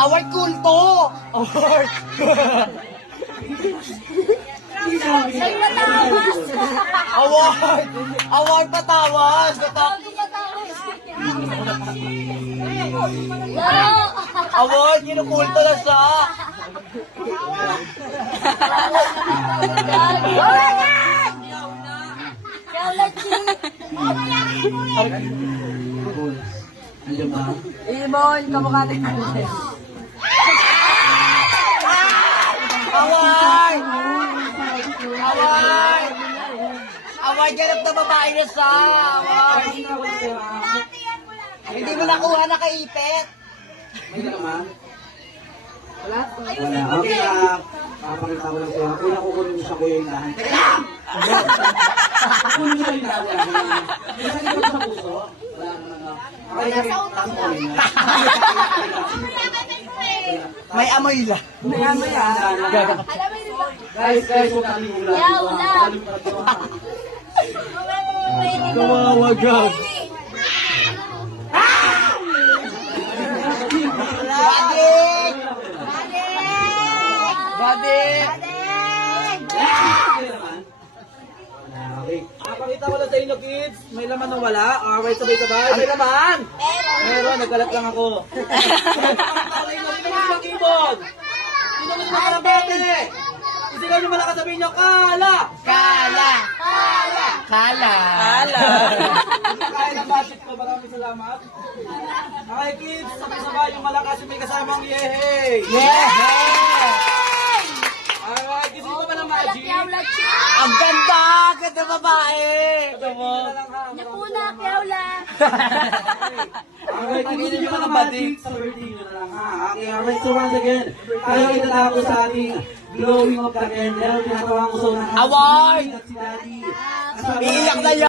Award kulto! Award! Award! Award patawas! Award! Kinukulto na siya! Ibon, kamukha din. Award! Award! Award ganap na babae na siya! Award! Hindi mo nakuha nakaipit! May naman? Wala. Okay lang. Papakita ko lang sa'yo. Kung nakukunin mo siya kuya yung dahan. Teka lang! Kunin mo yung dahan. Kasi ko sa puso. Wala naman lang. May amoy lang. May amoy ah. Guys, huwag kalimutan. Kawawa God. Badik! Badik! Okay. Pakita ko na sa inyo, kids. May laman na wala. Okay, sabay-sabay. May laman! Meron, nagkalat lang ako. Sino mo yung keyboard? Sino mo yung nakarabate? Isigaw nyo malakas sabihin nyo, Kala! Kala! Kala! Kala! Kala! Kaya ng budget ko, maraming salamat. Okay, kids, sabay-sabay yung malakas yung may kasamang yehey! Yeah! Alright, kids, ito ba ng magic? Ang ganda! Ganda babae! Ito mo. Napuna, piawla. Okay, kung gusto nyo mga magic, sa birthday nyo na lang ha. Okay, alright, so once again, tayo itatapos sa ating blowing of the candle. Tinatawang ko sa unang Award! at si Daddy. Iiyak na yan!